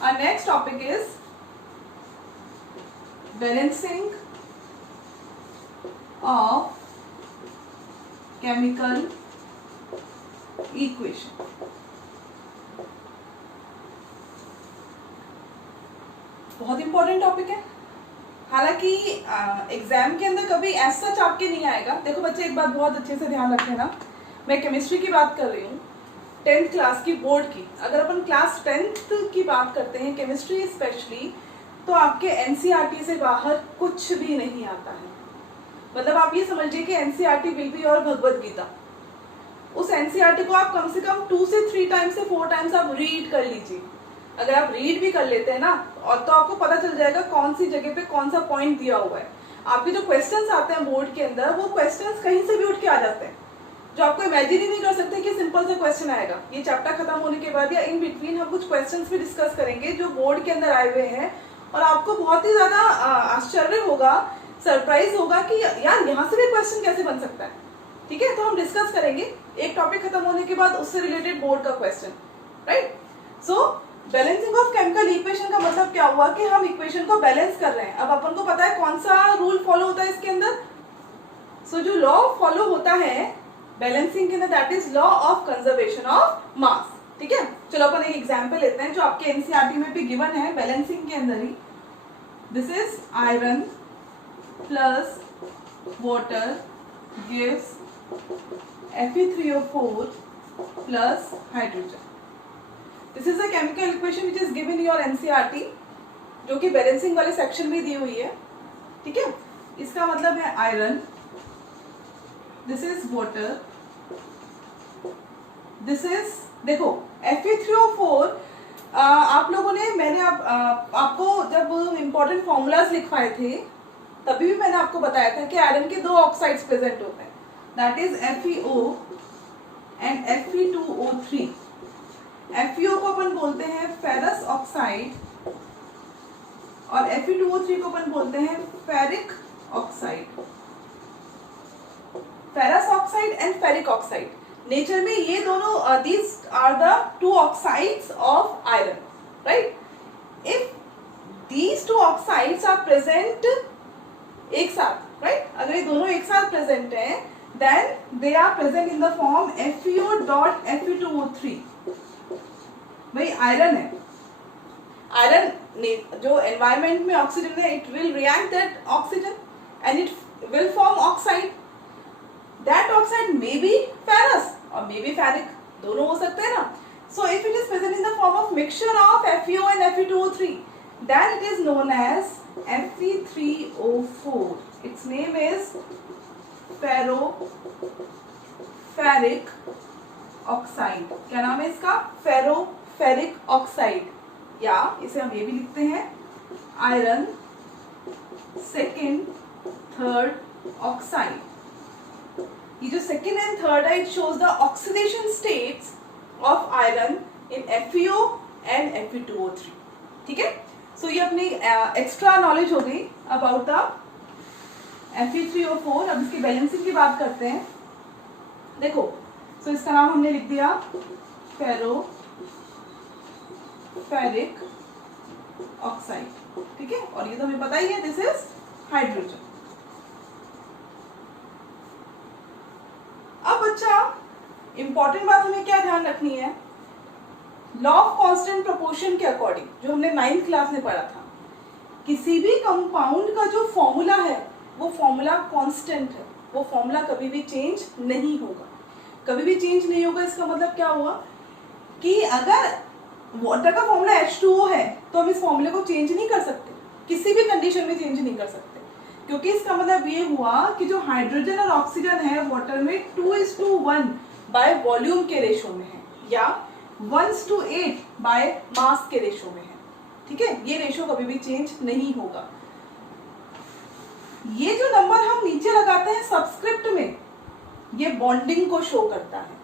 Our next topic is balancing of chemical equation. बहुत important topic है। हालांकि exam के अंदर कभी ऐसा सच आपके नहीं आएगा। देखो बच्चे, एक बात बहुत अच्छे से ध्यान रखें ना, मैं केमिस्ट्री की बात कर रही हूँ, 10th क्लास की बोर्ड की। अगर अपन क्लास 10th की बात करते हैं केमिस्ट्री स्पेशली, तो आपके एनसीईआरटी से बाहर कुछ भी नहीं आता है। मतलब आप ये समझिए कि एनसीईआरटी विल बी और भगवद गीता। उस एनसीईआरटी को आप कम से कम 2 से 3 टाइम्स से 4 टाइम्स आप रीड कर लीजिए। अगर आप रीड भी कर लेते हैं ना, और तो आपको पता चल जाएगा कौन सी जगह पे कौन सा पॉइंट दिया हुआ है। आपके जो क्वेश्चंस आते हैं बोर्ड के अंदर, वो क्वेश्चंस कहीं से भी उठ के आ जाते हैं, जो आपको इमेजिन ही नहीं कर सकते कि सिंपल सा क्वेश्चन आएगा। ये चैप्टर खत्म होने के बाद या इन बिटवीन हम कुछ क्वेश्चंस भी डिस्कस करेंगे जो बोर्ड के अंदर आए हुए हैं, और आपको बहुत ही ज्यादा आश्चर्य होगा, सरप्राइज होगा कि यार यहाँ से भी क्वेश्चन कैसे बन सकता है। ठीक है, तो हम डिस्कस करेंगे एक टॉपिक खत्म होने के बाद उससे रिलेटेड बोर्ड का question, right. So balancing of chemical equation का मतलब क्या हुआ कि हम इक्वेशन को बैलेंस कर रहे हैं। अब अपन को पता है कौन सा रूल फॉलो होता है इसके अंदर। सो जो लॉ फॉलो होता है बैलेंसिंग के अंदर, that is law of conservation of mass. ठीक है, चलो अपन एक एग्जांपल लेते हैं जो आपके एनसीईआरटी में भी गिवन है बैलेंसिंग के अंदर ही। This is iron plus water gives Fe3O4 plus hydrogen. This is a chemical equation which is given in your NCERT, जो कि बैलेंसिंग वाले सेक्शन में दी हुई है। ठीक है, इसका मतलब है iron, this is water, this is, देखो Fe3O4 आप लोगों ने, मैंने आपको जब इंपॉर्टेंट फॉर्मूलाज लिखवाए थे तभी भी मैंने आपको बताया था कि आयरन के 2 ऑक्साइड्स प्रेजेंट होते हैं, that is FeO and Fe2O3। FeO को अपन बोलते हैं फेरस ऑक्साइड और Fe2O3 को अपन बोलते हैं ferric oxide. Ferrous oxide and ferric oxide, nature में ये दोनों these are the 2 oxides of iron, right? If these 2 oxides are present एक साथ, right? अगर ये दोनों एक साथ प्रेजेंट हैं, then they are present in the form FeO dot Fe2O3। भाई आयरन है, आयरन जो एनवायरमेंट में ऑक्सीजन है, it will react that oxygen and it will form oxide। that oxide may be ferrous or may be ferric, दोनों हो सकते हैं ना। so if it is present in the form of mixture of FeO and Fe2O3, then it is known as Fe3O4। its name is ferric oxide. क्या नाम है इसका? Ferric oxide, या इसे हम ये भी लिखते हैं आयरन सेकेंड थर्ड ऑक्साइड। ये जो सेकेंड एंड थर्ड है, it shows the oxidation states of iron in FeO and Fe2O3। ठीक है, सो ये अपनी एक्स्ट्रा नॉलेज हो गई अबाउट द Fe3O4। अब इसकी बैलेंसिंग की बात करते हैं। देखो, सो इसका नाम हमने लिख दिया फेरिक ऑक्साइड। ठीक है, और ये तो हमें पता ही है, दिस इज हाइड्रोजन। अब बच्चा, इंपॉर्टेंट बात हमें क्या ध्यान रखनी है, लॉ ऑफ कांस्टेंट प्रोपोर्शन के अकॉर्डिंग, जो हमने 9th क्लास में पढ़ा था, किसी भी कंपाउंड का जो फॉर्मूला है वो फॉर्मूला कांस्टेंट है, वो फॉर्मूला कभी भी चेंज नहीं होगा, कभी भी चेंज नहीं होगा। इसका मतलब क्या हुआ कि अगर वाटर का फॉर्मूला H2O है तो हम इस फॉर्मूले को चेंज नहीं कर सकते, किसी भी कंडीशन में चेंज नहीं कर सकते, क्योंकि इसका मतलब ये हुआ कि जो हाइड्रोजन और ऑक्सीजन है वाटर में 2:1 बाय वॉल्यूम के रेशो में है, या 1:8 बाय मास के रेशो में है। ठीक है, ये रेशो कभी भी चेंज नहीं होगा। ये जो नंबर हम नीचे लगाते हैं सबस्क्रिप्ट में, ये बॉन्डिंग को शो करता है।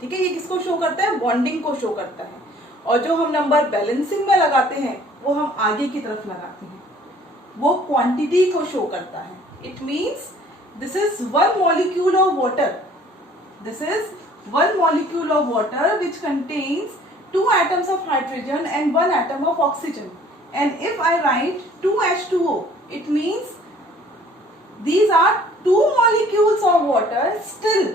ठीक है, ये किसको शो करता है? बॉन्डिंग को शो करता है। और जो हम नंबर बैलेंसिंग में लगाते हैं वो हम आगे की तरफ लगाते हैं, वो क्वांटिटी को शो करता है। It means this is 1 molecule of water, this is 1 molecule of water which contains 2 atoms of hydrogen and 1 atom of oxygen. And if I write 2H2O, it means these are 2 molecules of water, still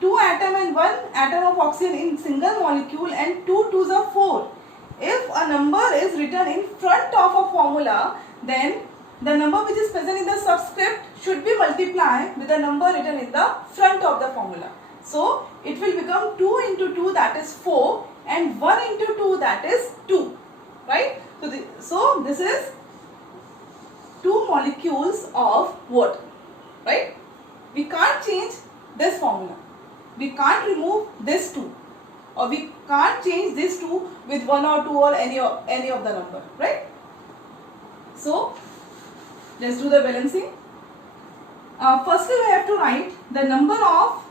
2 atom and 1 atom of oxygen in single molecule and 2 2s are 4. If a number is written in front of a formula, then the number which is present in the subscript should be multiplied with the number written in the front of the formula. So it will become 2 into 2, that is 4, and 1 into 2, that is 2, right? So this is 2 molecules of water, right? We can't change this formula. We can't remove this 2, or we can't change this 2 with 1 or 2 or any of the number, right? So let's do the balancing. Firstly, we have to write the number of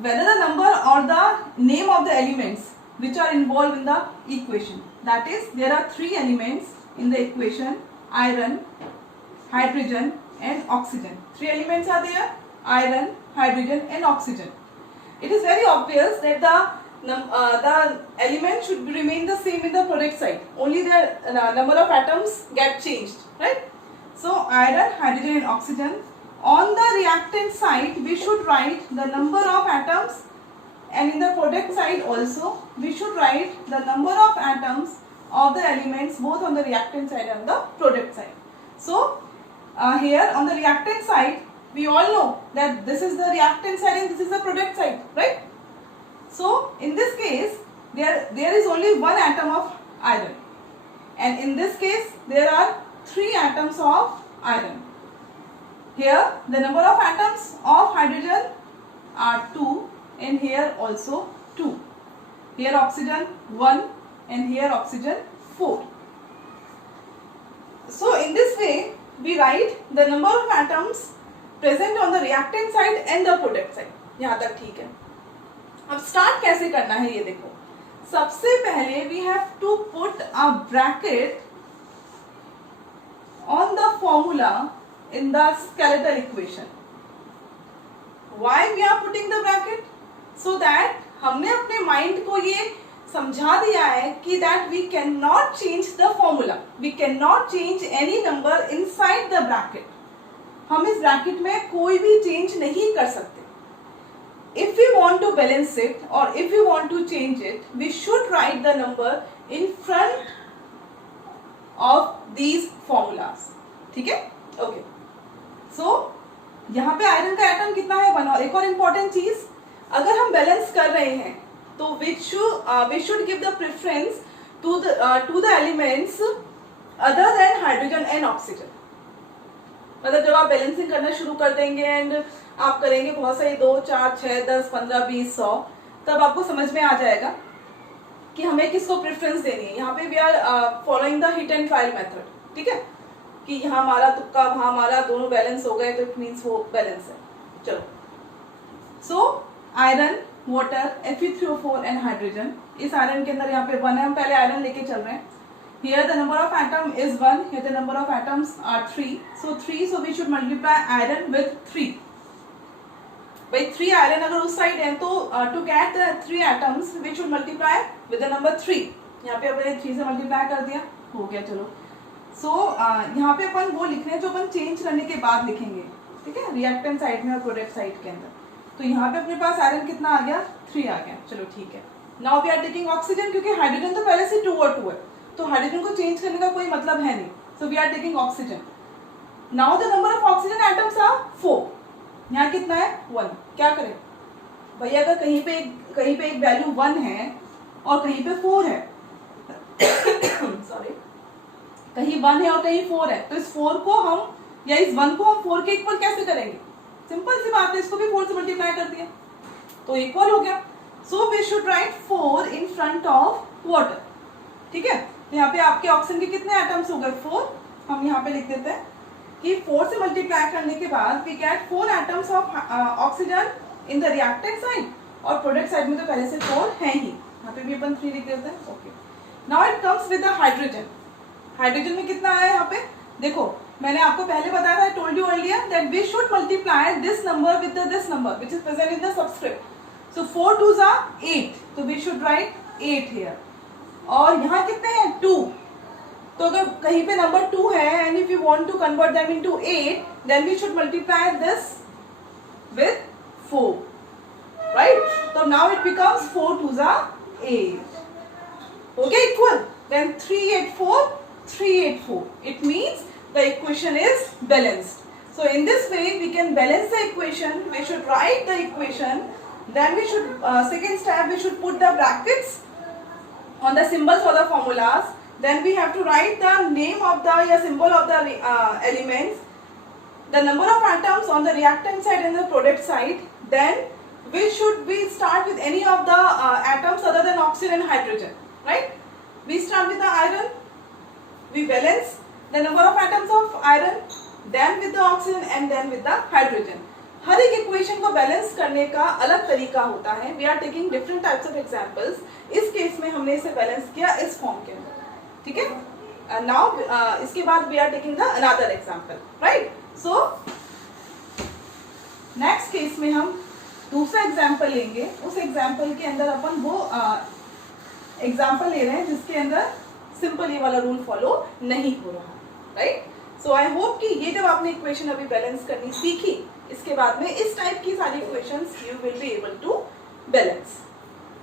whether the number or the name of the elements which are involved in the equation. That is, there are 3 elements in the equation: iron, hydrogen and oxygen. 3 elements are there: iron, hydrogen and oxygen. It is very obvious that the element should remain the same in the product side. Only the number of atoms get changed, right? So iron, hydrogen and oxygen. On the reactant side, we should write the number of atoms, and in the product side also we should write the number of atoms of the elements both on the reactant side and the product side. So here on the reactant side, we all know that this is the reactant side and this is the product side, right? So in this case, there is only 1 atom of iron, and in this case there are 3 atoms of iron. Here the number of atoms of hydrogen are 2, and here also 2. Here oxygen 1, and here oxygen 4. So in this way we write the number of atoms present on the reactant side and the product side. यहाँ तक ठीक है. अब start कैसे करना है ये देखो. सबसे पहले we have to put a bracket on the formula in the skeletal equation. Why we are putting the bracket? So that हमने अपने mind को ये समझा दिया है कि that we cannot change the formula. We cannot change any number inside the bracket. हम इस ब्रैकेट में कोई भी चेंज नहीं कर सकते. If we want to balance it or if we want to change it, we should write the number in front of these formulas. ठीक है? Okay. So यहाँ पे आयरन का एटम कितना है? 1. और एक और इम्पोर्टेंट चीज, अगर हम बैलेंस कर रहे हैं तो we should give the preference to the elements other than hydrogen and oxygen. मतलब जब आप बैलेंसिंग करना शुरू कर देंगे एंड आप करेंगे बहुत सारी 2, 4, 6, 10, 15, 20, 100, तब आपको समझ में आ जाएगा कि हमें किसको प्रेफरेंस देनी है. यहाँ पे we are following the hit and trial method. ठीक है, कि यहाँ हमारा तुक्का, वहाँ हमारा, दोनों बैलेंस हो गए तो इट मीन्स वो बैलेंस है. चलो, so iron, water, Fe3O4 and hydrogen. इस आयरन के अंदर यहाँ पे 1 है, हम पहले आयरन लेके चल रहे हैं. Here the number of atom is 1. Here the number of atoms are 3. So 3. So we should multiply iron with 3. By 3 iron अगर उस साइड है तो to get the 3 atoms we should multiply with the number 3. यहाँ पे अपने 3 से multiply कर दिया, हो गया. चलो, so यहाँ पे अपन वो लिख रहे हैं जो अपन चेंज करने के बाद लिखेंगे. ठीक है, रिएक्टेंट साइड में और प्रोडक्ट साइड के अंदर. तो यहाँ पे अपने पास आयरन कितना आ गया? 3 आ गया. चलो ठीक है. Now we are taking oxygen, क्योंकि हाइड्रोजन तो पहले से 2 और 2 है, तो हाइड्रोजन को चेंज करने का कोई मतलब है नहीं. So we are taking oxygen. Now the number of oxygen atoms are 4. यहाँ कितना है? 1. क्या करें भैया, अगर कहीं पे एक वैल्यू 1 है और कहीं पे 4 है सॉरी, कहीं 1 है और कहीं 4 है, तो इस 4 को हम या इस 1 को हम 4 के इक्वल कैसे करेंगे? सिंपल सी बात है, इसको भी 4 से मल्टीप्लाई कर दिया तो इक्वल हो गया. So we should write 4 in front of water. ठीक है, तो यहाँ पे आपके ऑक्सीजन के कितने एटम्स हो गए? 4. हम यहाँ पे लिख देते हैं कि 4 से मल्टीप्लाई करने के बाद we get 4 atoms of oxygen in the reactant side, और प्रोडक्ट साइड में तो पहले से 4 है ही. यहाँ पे भी अपन 3 लिख देते हैं. Okay, now it comes with the hydrogen. Hydrogen में कितना आया यहाँ पे? देखो, मैंने आपको पहले बताया था, I told you earlier that we should multiply this number with this number which is present in the subscript. So 4 2s are 8. तो we should write 8 here. और यहाँ कितने हैं 2. तो अगर कहीं पे नंबर 2 है and if you want to convert them into 8, then we should multiply this with 4. Right? So now it becomes 4 2s are 8. Okay, equal. Then 384, 384. It means the equation is balanced. So in this way we can balance the equation. We should write the equation. Then we should, second step, we should put the brackets on the symbols for the formulas. Then we have to write the name of the symbol of the elements, the number of atoms on the reactant side and the product side. Then we start with any of the atoms other than oxygen and hydrogen, right? We start with the iron, we balance the number of atoms of iron, then with the oxygen and then with the hydrogen. हर एक equation को balance करने का अलग तरीका होता है. We are taking different types of examples. इस case में हमने इसे बैलेंस किया इस फॉर्म के अंदर. ठीक है. नाउ इसके बाद we are taking the another example, right. So next case में हम दूसरा एग्जांपल लेंगे. उस एग्जांपल के अंदर अपन वो एग्जांपल ले रहे हैं जिसके अंदर सिंपल ये वाला रूल फॉलो नहीं हो रहा, राइट. सो आई होप कि ये जब आपने इक्वेशन अभी बैलेंस करनी सीखी, इसके बाद में इस टाइप की सारी equations you will be able to balance.